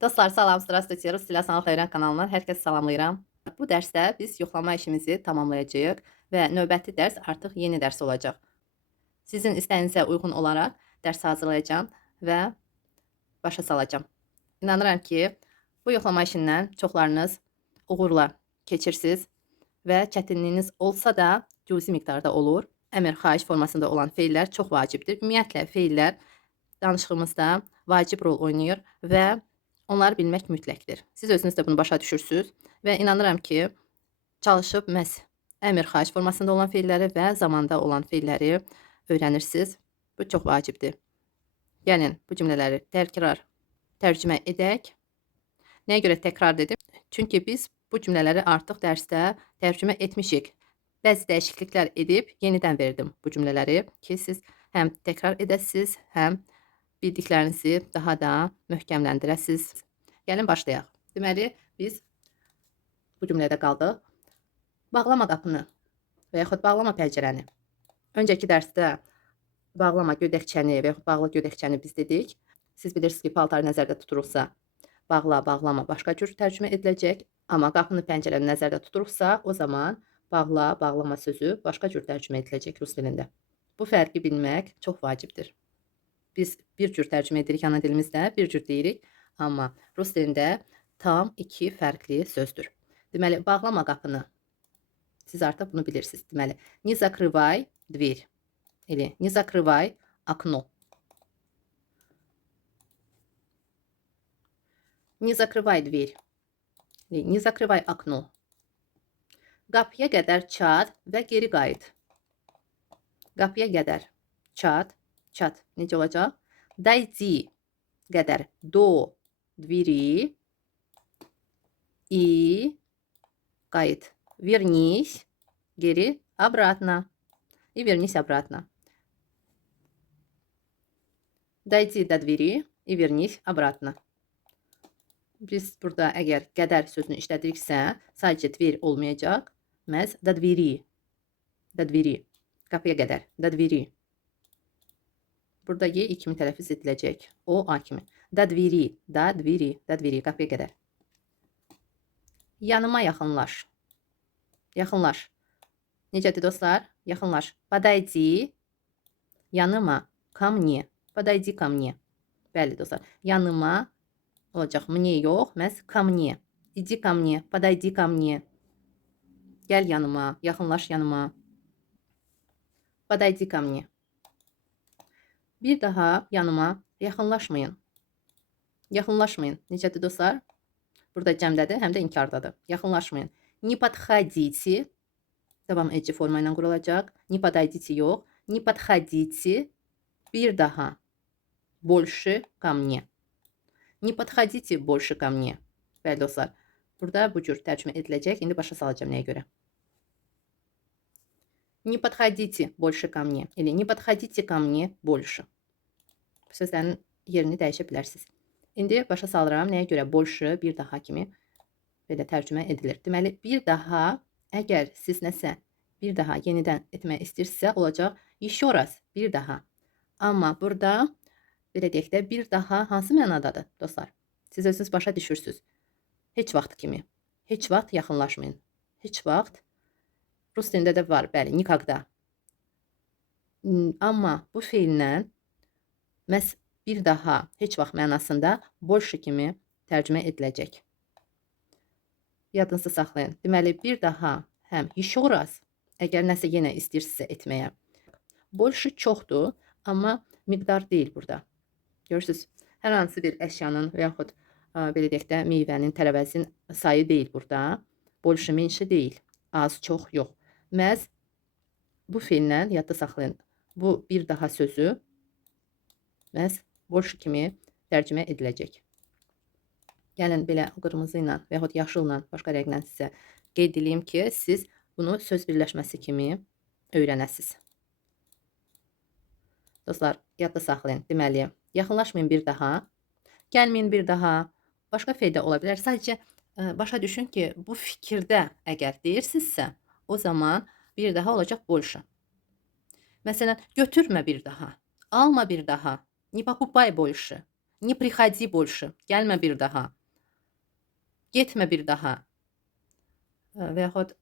Dostlar, salam, здравствуйте. Rus dili asanlıqla öyrən kanalından hər kəsi salamlayıram. Bu dərsdə biz yoxlama işimizi tamamlayacağıq və növbəti dərs artıq yeni dərs olacaq. Sizin istəyinizə uyğun olaraq dərs hazırlayacağam və başa salacağam. İnanıram ki, bu yoxlama işindən çoxlarınız uğurla keçirsiniz və çətinliyiniz olsa da cüzi miqdarda olur. Əmr, xahiş formasında olan feillər çox vacibdir. Ümumiyyətlə, feillər danışığımızda vacib rol oynayır və onları bilmək mütləqdir. Siz özünüz də bunu başa düşürsünüz və inanıram ki, çalışıb məhz əmr, xahiş formasında olan feilləri və zamanda olan feilləri öyrənirsiniz. Bu çox vacibdir. Gəlin bu cümlələri təkrar tərcümə edək. Nəyə görə təkrar dedim? Çünki biz bu cümlələri artıq dərsdə tərcümə etmişik. Bəzi dəyişikliklər edib yenidən verdim bu cümlələri ki, siz həm təkrar edəsiniz, həm bildiklərinizi daha da möhkəmləndirəsiniz. Gəlin başlayaq. Deməli, biz bu cümlədə qaldıq. Bağlama qapını və yaxud bağlama pəncərəni. Öncəki dərsdə bağlama gödəkçəni və yaxud bağla gödəkçəni biz dedik. Siz bilirsiniz ki, paltarı nəzərdə tuturuqsa, bağla, bağlama başqa cür tərcümə ediləcək. Amma qapını, pəncərəni nəzərdə tuturuqsa, o zaman bağla, bağlama sözü başqa cür tərcümə ediləcək rus dilində. Bu fərqi bilmək çox vacibdir. Biz bir cür tərcümə edirik ana dilimizdə, bir cür deyirik. Amma rus dilində tam iki fərqli sözdür. Deməli, bağlama qapını. Siz artıq bunu bilirsiniz. Deməli, не закрывай дверь. Или не закрывай окно. Не закрывай dверь. Или не закрывай окно. Qapıya qədər çat və geri qayıt. Qapıya qədər çat, çat necə olacaq? Dойди qədər do двери и qayıt. Вернись geri обратно. И вернись обратно. Dойди до двери и вернись обратно. Biz burada əgər qədər sözünü işlədiriksə, sadəcə dver olmayacaq. Məhz до двери. Do двери. Qapıya qədər. Do двери. Burada Y kimi tələffüz ediləcək. O, A kimi. Do двери. Do двери. Do двери. Qapıya qədər. Yanıma yaxınlaş. Yaxınlaş. Necədir dostlar? Yaxınlaş. Подойди. Yanıma. Ко мне. Подойди ко мне. Bəli dostlar. Yanıma olacaq. Мне yox. Məhz ко мне. Иди ко мне. Подойди ко мне. Gəl yanıma. Yaxınlaş yanıma. Подойди ко мне. Bir daha yanıma yaxınlaşmayın. Yaxınlaşmayın. Necədir dostlar? Burada cəmdədir, həm də inkardadır. Yaxınlaşmayın. Не подходите. Davam edici forma ilə qurulacaq. Не подойдите yox. Не подходите. Bir daha. Больше ко мне. Не подходите больше ко мне. Bəli dostlar. Burada bu cür tərcümə ediləcək. İndi başa salacağım nəyə görə. Не подходите больше ко мне. Или не подходите ко мне больше. Bu sözlərin yerini dəyişə bilərsiniz. İndi başa salıram nəyə görə больше bir daha kimi belə tərcümə edilir. Deməli, bir daha əgər siz nəsə bir daha yenidən etmək istəyirsinizsə, olacaq еще раз, bir daha. Amma burada belə deyək də bir daha hansı mənadadır dostlar? Siz özünüz başa düşürsünüz. Heç vaxt kimi. Heç vaxt yaxınlaşmayın. Heç vaxt. Rus dilində də var, bəli, никогда. Amma bu feillə məhz bir daha, heç vaxt mənasında больше kimi tərcümə ediləcək. Yadınızda saxlayın. Deməli, bir daha həm еще раз, əgər nəsə yenə istəyirsinizsə etməyə. Больше çoxdur, amma miqdar deyil burada. Görürsünüz, hər hansı bir əşyanın və yaxud belə deyək də meyvənin, tərəvəzin sayı deyil burada. Больше, menьше deyil. Az, çox, yox. Məhz bu feillə yadda saxlayın. Bu bir daha sözü məhz больше kimi tərcümə ediləcək. Gəlin belə qırmızı ilə və yaxud yaşılla, başqa rənglə sizə qeyd edeyim ki, siz bunu söz birləşməsi kimi öyrənəsiniz. Dostlar, yadda saxlayın. Deməli, yaxınlaşmayın bir daha, gəlməyin bir daha, başqa feil də ola bilər. Sadəcə başa düşün ki, bu fikirdə əgər deyirsinizsə, o zaman bir daha olacaq больше. Məsələn, götürmə bir daha, alma bir daha, не покупай больше. Не приходи больше. Gəlmə bir daha. Getmə bir daha. Və yaxud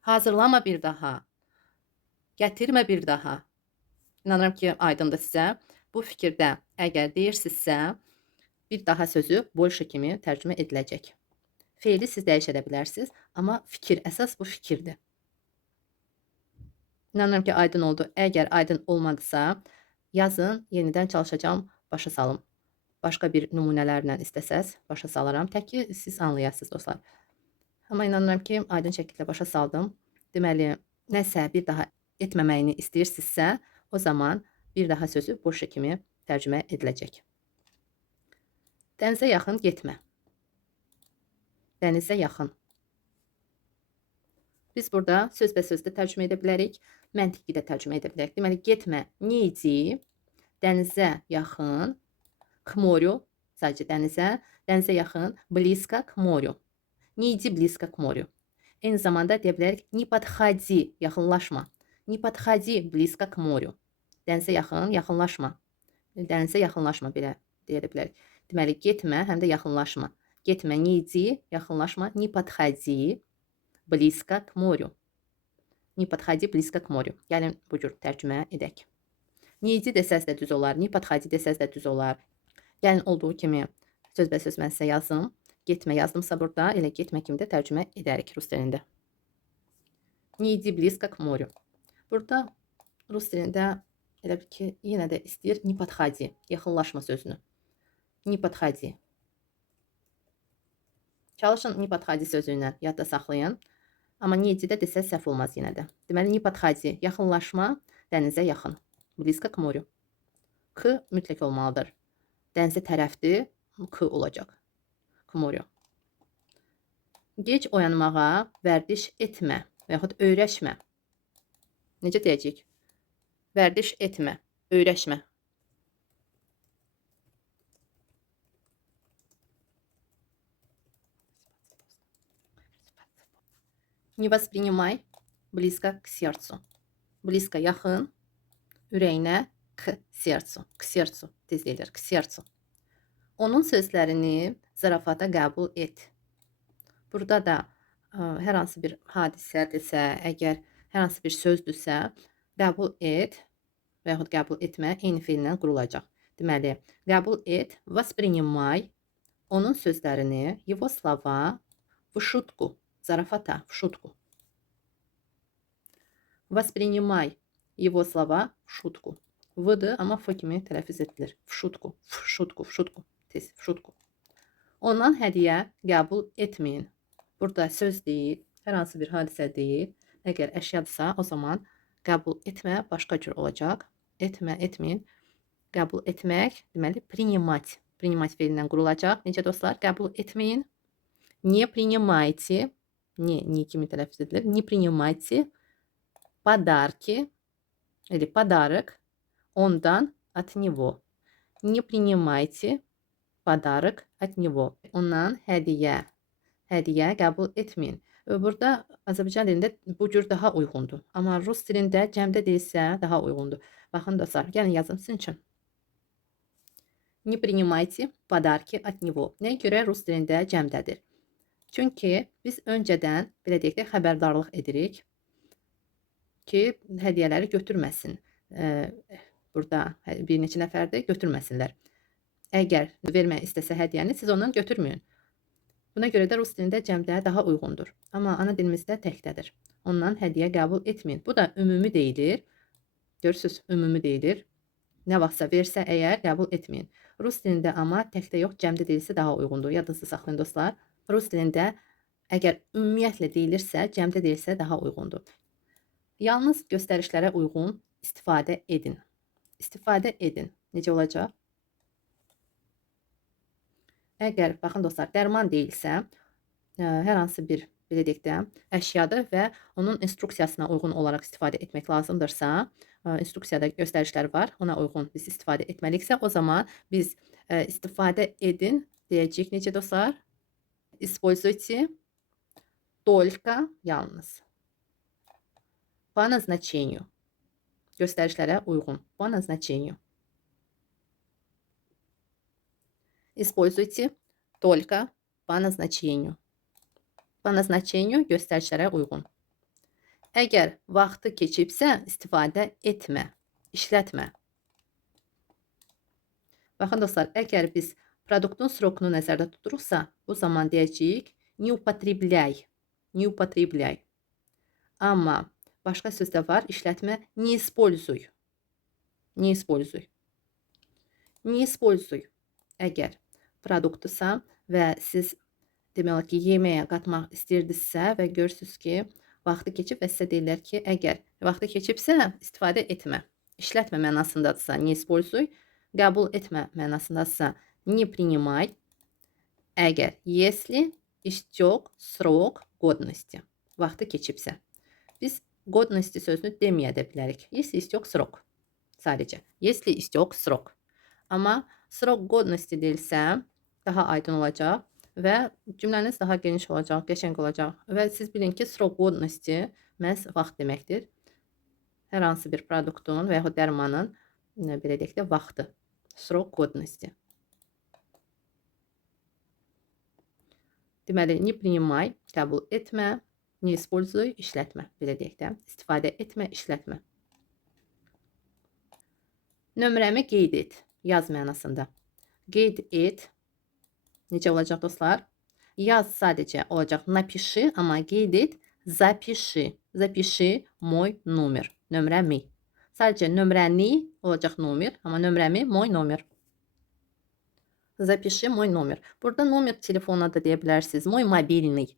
hazırlama bir daha. Gətirmə bir daha. İnanıram ki, aydındır sizə. Bu fikirdə əgər deyirsinizsə, bir daha sözü больше kimi tərcümə ediləcək. Feili siz dəyişə də bilərsiniz, amma fikir, əsas bu fikirdir. İnanıram ki, aydın oldu. Əgər aydın olmadısa, yazın, yenidən çalışacağım, başa salım. Başqa bir nümunələrlə istəsəz, başa salaram. Tək ki, siz anlayasınız, dostlar. Amma inanıram ki, aydın şəkildə başa saldım. Deməli, nəsə bir daha etməməyini istəyirsinizsə, o zaman bir daha sözü больше kimi tərcümə ediləcək. Dənizə yaxın getmə. Dənizə yaxın. Biz burada sözbəsöz də tərcümə edə bilərik, məntiqi də tərcümə edə bilərik. Deməli, getmə, не иди, dənizə yaxın, к морю, sadəcə dənizə, dənizə yaxın, близко к морю. Не иди близко к морю. Eyni zamanda deyə bilərik, не подходи, yaxınlaşma. Не подходи близко к морю. Dənizə yaxın, yaxınlaşma. Dənizə yaxınlaşma, belə deyə bilərik. Deməli, getmə, həm də yaxınlaşma. Getmə, не иди, yaxınlaşma, не подходи близко к морю. Не подходи близко к морю. Gəlin bu cür tərcümə edək. Не иди desəz də düz olar, не подходи desəz də düz olar. Gəlin olduğu kimi sözbəsöz mən sizə yazım. Getmə yazdımsa burada, elə getmə kimi də tərcümə edərik rus dilində. Не иди близко к морю. Burada rus dilində elə bir ki, yenə də istəyir не подходи, yaxınlaşma sözünü. Не подходи. Çalışın не подходи sözü ilə yadda saxlayın. Amma не иди də desəz səhv olmaz yenə də. Deməli, не подходи, yaxınlaşma, dənizə yaxın. Близко к морю. K mütləq olmalıdır. Dənizə tərəfdir, K olacaq. К морю. Gec oyanmağa vərdiş etmə və yaxud öyrəşmə. Necə deyəcəyik? Vərdiş etmə, öyrəşmə. Не воспринимай близко к сердцу. Близко yaxın, ürəyinə, к сердцу. К сердцу tez deyilir, к сердцу. Onun sözlərini zarafata qəbul et. Burada da hər hansı bir hadisədirsə, əgər hər hansı bir sözdürsə, qəbul et və yaxud qəbul etmə eyni feillə qurulacaq. Deməli, qəbul et, воспринимай onun sözlərini, его слова в шутку, zarafata, в шутку. Воспринимай его слова в шутку. V-dır, amma F kimi tələffüz edilir. В шутку, в шутку, в шутку. Tez, в шутку. Ondan hədiyyə qəbul etməyin. Burada söz deyil, hər hansı bir hadisə deyil. Əgər əşyadırsa, o zaman qəbul etmə başqa cür olacaq. Etmə, etməyin. Qəbul etmək, deməli, принимать. Принимать feilindən qurulacaq. Necə dostlar? Qəbul etməyin. Не принимайте. Не kimi tələffüz edilir. Не принимайте подарки или подарок ondan от него. Не принимайте подарок от него. Ondan hədiyyə. Hədiyyə qəbul etməyin. Burada Azərbaycan dilində bu cür daha uyğundur. Amma rus dilində cəmdə deyilsə daha uyğundur. Baxın dostlar, gəlin yazım sizin üçün. Не принимайте подарки от него. Nəyə görə rus dilində cəmdədir? Çünki biz öncədən, belə deyək də, xəbərdarlıq edirik ki, hədiyyələri götürməsin. Burada bir neçə nəfər də götürməsinlər. Əgər vermək istəsə hədiyyəni, siz ondan götürməyin. Buna görə də rus dilində cəmdə daha uyğundur. Amma ana dilimizdə təkdədir. Ondan hədiyyə qəbul etməyin. Bu da ümumi deyilir. Görürsüz, ümumi deyilir. Nə vaxtsa versə əgər qəbul etməyin. Rus dilində amma təkdə yox, cəmdə deyilsə daha uyğundur. Yadınızda saxlayın dostlar. Rus dilində əgər ümumiyyətlə deyilirsə, cəmdə deyilsə daha uyğundur. Yalnız göstərişlərə uyğun istifadə edin. İstifadə edin. Necə olacaq? Əgər, baxın dostlar, dərman deyilsə, hər hansı bir, belə deyək də, əşyadır və onun instruksiyasına uyğun olaraq istifadə etmək lazımdırsa, instruksiyada göstərişlər var, ona uyğun biz istifadə etməliksə, o zaman biz istifadə edin deyəcəyik. Necə dostlar? Используйте только, yalnız. По назначению. Göstərişlərə uyğun. По назначению. Используйте только по назначению. Po назначению göstəricilərə uyğun. Əgər vaxtı keçibsə, istifadə etmə, işlətmə. Baxın dostlar, əgər biz produktun srokunu nəzərdə tuturuqsa, bu zaman deyəcəyik не употребляй, не употребляй. Amma başqa sözdə var, işlətmə не используй, не используй. Не используй. Əgər produktdursa və siz demək olar ki, yeməyə qatmaq istəyirdinizsə və görürsünüz ki, vaxtı keçib və sizə deyirlər ki, əgər vaxtı keçibsə, istifadə etmə. İşlətmə mənasındadırsa, не используй. Qəbul etmə mənasındadırsa, не принимай. Əgər, если истек срок годности. Vaxtı keçibsə. Biz годности sözünü deməyə də bilərik. Если истек срок. Sadəcə. Если истек срок. Amma srok годности deyilsə, daha aydın olacaq və cümləniz daha geniş olacaq, qəşəng olacaq. Və siz bilin ki, srok годности məhz vaxt deməkdir. Hər hansı bir produktun və yaxud dərmanın, belə deyək də, vaxtı. Srok годности. Deməli, не принимай, qəbul etmə, не используй, işlətmə. Belə deyək də, istifadə etmə, işlətmə. Nömrəmi qeyd et, yaz mənasında. Qeyd et, necə olacaq dostlar? Yaz sadəcə olacaq напиши, amma qeyd et, запиши. Запиши мой номер. Nömrəmi. Sadəcə nömrəni olacaq номер, amma nömrəmi мой номер. Запиши мой номер. Burada номер telefona da deyə bilərsiniz. Мой мобильный.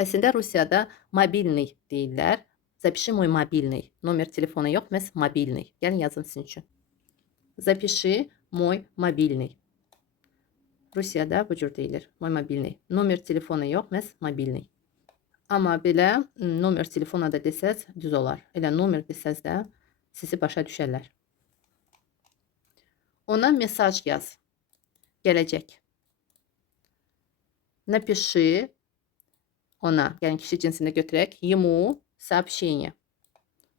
Əslində Rusiyada mobilный deyirlər. Запиши мой мобильный. Номер telefona yox, məhz mobilный. Gəlin yazın sizin üçün. Запиши мой мобильный. Rusiyada bu cür deyilir. Мой мобильный. Номер telefona yox, məhz mobilный. Amma belə номер telefona da desəz düz olar. Elə номер desəz də sizi başa düşərlər. Ona mesaj yaz. Gələcək. Напиши ona, yəni kişi cinsində götürək. Ему сообщение.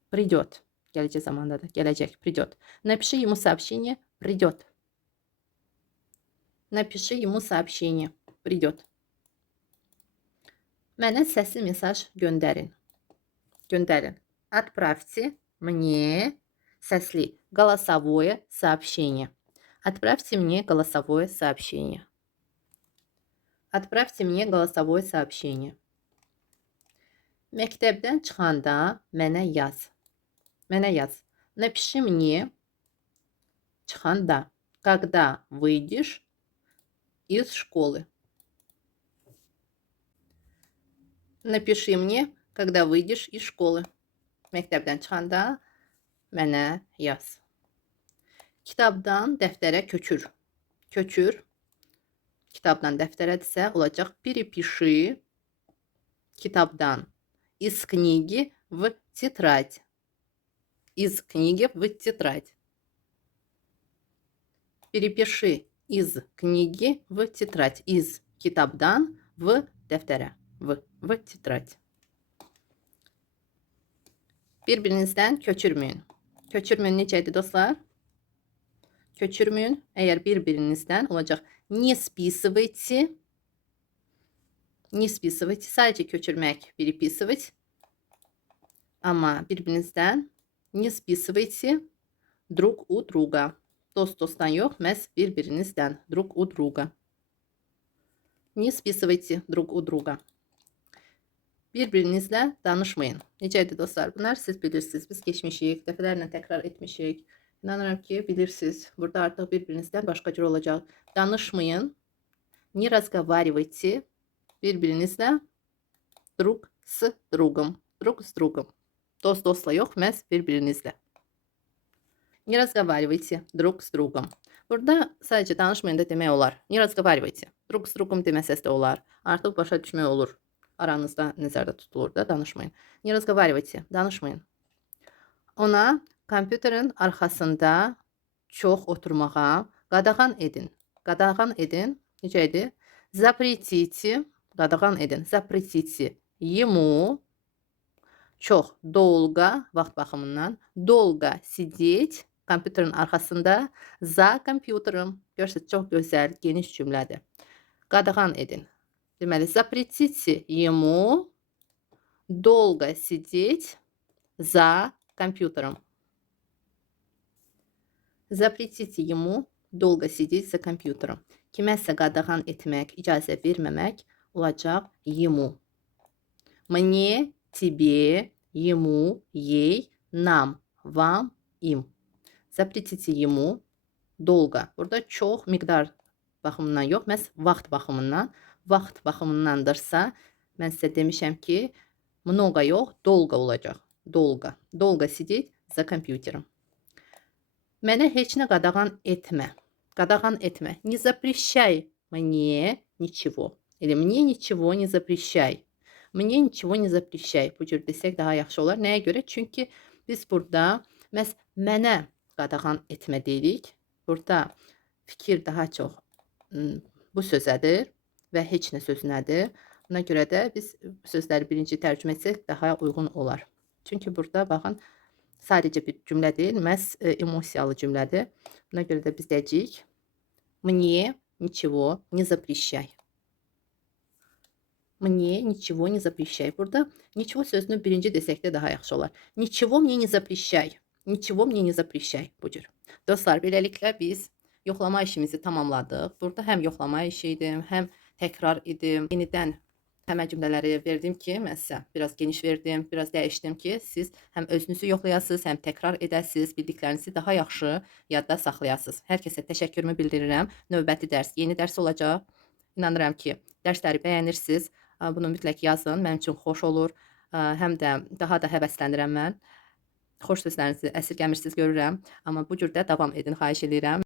Придет. Gələcək zamandadır. Gələcək. Придет. Напиши ему сообщение. Придет. Напиши ему сообщение. Придет. Mənə səsli mesaj göndərin. Göndərin. Отправьте мне səsli, голосовое сообщение. Отправьте мне голосовое сообщение. Отправьте мне голосовое сообщение. Məktəbdən çıxanda mənə yaz. Mənə yaz. Напиши мне çıxanda. Когда выйдешь из школы. Напиши мне, когда выйдешь из школы. Məktəbdən çıxanda mənə yaz. Kitabdan dəftərə köçür. Köçür. Kitabdan dəftərədirsə olacaq перепиши kitabdan из книги в тетрадь. Из книги в тетрадь. Перепиши из книги в тетрадь. Из kitabdan в dəftərə. В tетрадь. Bir-birinizdən köçürməyin. Köçürməyin necədir dostlar? Köçürməyin. Əgər bir-birinizdən olacaq. Не списывайте. Не списывайте. Sadəcə köçürmək, переписывать. Amma bir-birinizdən не списывайте друг у друга. Dost-dostdan yox, məhz bir-birinizdən. Друг у друга. Не списывайте друг у друга. Bir-birinizlə danışmayın. Necədir dostlar? Bunlar siz bilirsiniz. Biz keçmişik, dəfələrlə təkrar etmişik. İnanıram ki, bilirsiniz. Burada artıq bir-birinizdən başqa cür olacaq. Danışmayın. Не разговаривайте. Bir-birinizlə. Друг с другом. Друг с другом. Dost-dostla yox, məhz bir-birinizlə. Не разговаривайте друг с другом. Burada sadəcə danışmayın da demək olar. Не разговаривайте. Друг с другом deməsəz də olar. Artıq başa düşmək olur. Aranızda nəzərdə tutulur da danışmayın. Не разговаривайте. Danışmayın. Ona kompüterin arxasında çox oturmağa qadağan edin. Qadağan edin. Necə idi? Запретите. Qadağan edin. Запретите. Ему çox долго, vaxt baxımından, долго сидеть kompüterin arxasında za kompüterim. Görürsünüz, çox gözəl, geniş cümlədir. Qadağan edin. Deməli, запретите ему долго сидеть за компьютером. Запретите ему долго сидеть за компьютером. Kiməsə qadağan etmək, icazə verməmək olacaq ему. Мне, тебе, ему, ей, нам, вам, им. Запретите ему dolga. Burada çox miqdar baxımından yox, məhz vaxt baxımından. Vaxt baxımındandırsa, mən sizə demişəm ki, много yox, dolga olacaq. Dolga. Dolga sидеть за компьютером. Mənə heç nə qadağan etmə. Qadağan etmə. Не запрещай мне ничего. Или мне ничего не запрещай. Мне nичего не запрещай. Bu cür desək daha yaxşı olar. Nəyə görə? Çünki biz burada məhz mənə qadağan etmə deyirik. Burada fikir daha çox bu sözədir və heç nə sözünədir. Buna görə də biz sözləri birinci tərcümə etsək daha uyğun olar. Çünki burada baxın, sadəcə bir cümlə deyil, məhz emosiyalı cümlədir. Buna görə də biz deyəcəyik, мне ничего не запрещай. Мне ничего не запрещай. Burada nичего sözünü birinci desək də daha yaxşı olar. Nичего мне не запрещай. Nичего мне не запрещай. Bu cür. Dostlar, beləliklə biz yoxlama işimizi tamamladıq. Burada həm yoxlama işi idi, həm təkrar idi. Yenidən həmən cümlələri verdim ki, mən sizə biraz geniş verdim, biraz dəyişdim ki, siz həm özünüzü yoxlayasınız, həm təkrar edəsiniz, bildiklərinizi daha yaxşı yadda saxlayasınız. Hər kəsə təşəkkürümü bildirirəm. Növbəti dərs, yeni dərs olacaq. İnanıram ki, dərsləri bəyənirsiniz. Bunu mütləq yazın, mənim üçün xoş olur. Həm də daha da həvəslənirəm mən. Xoş sözlərinizi əsirgəmirsiniz görürəm. Amma bu cür də davam edin, xahiş edirəm.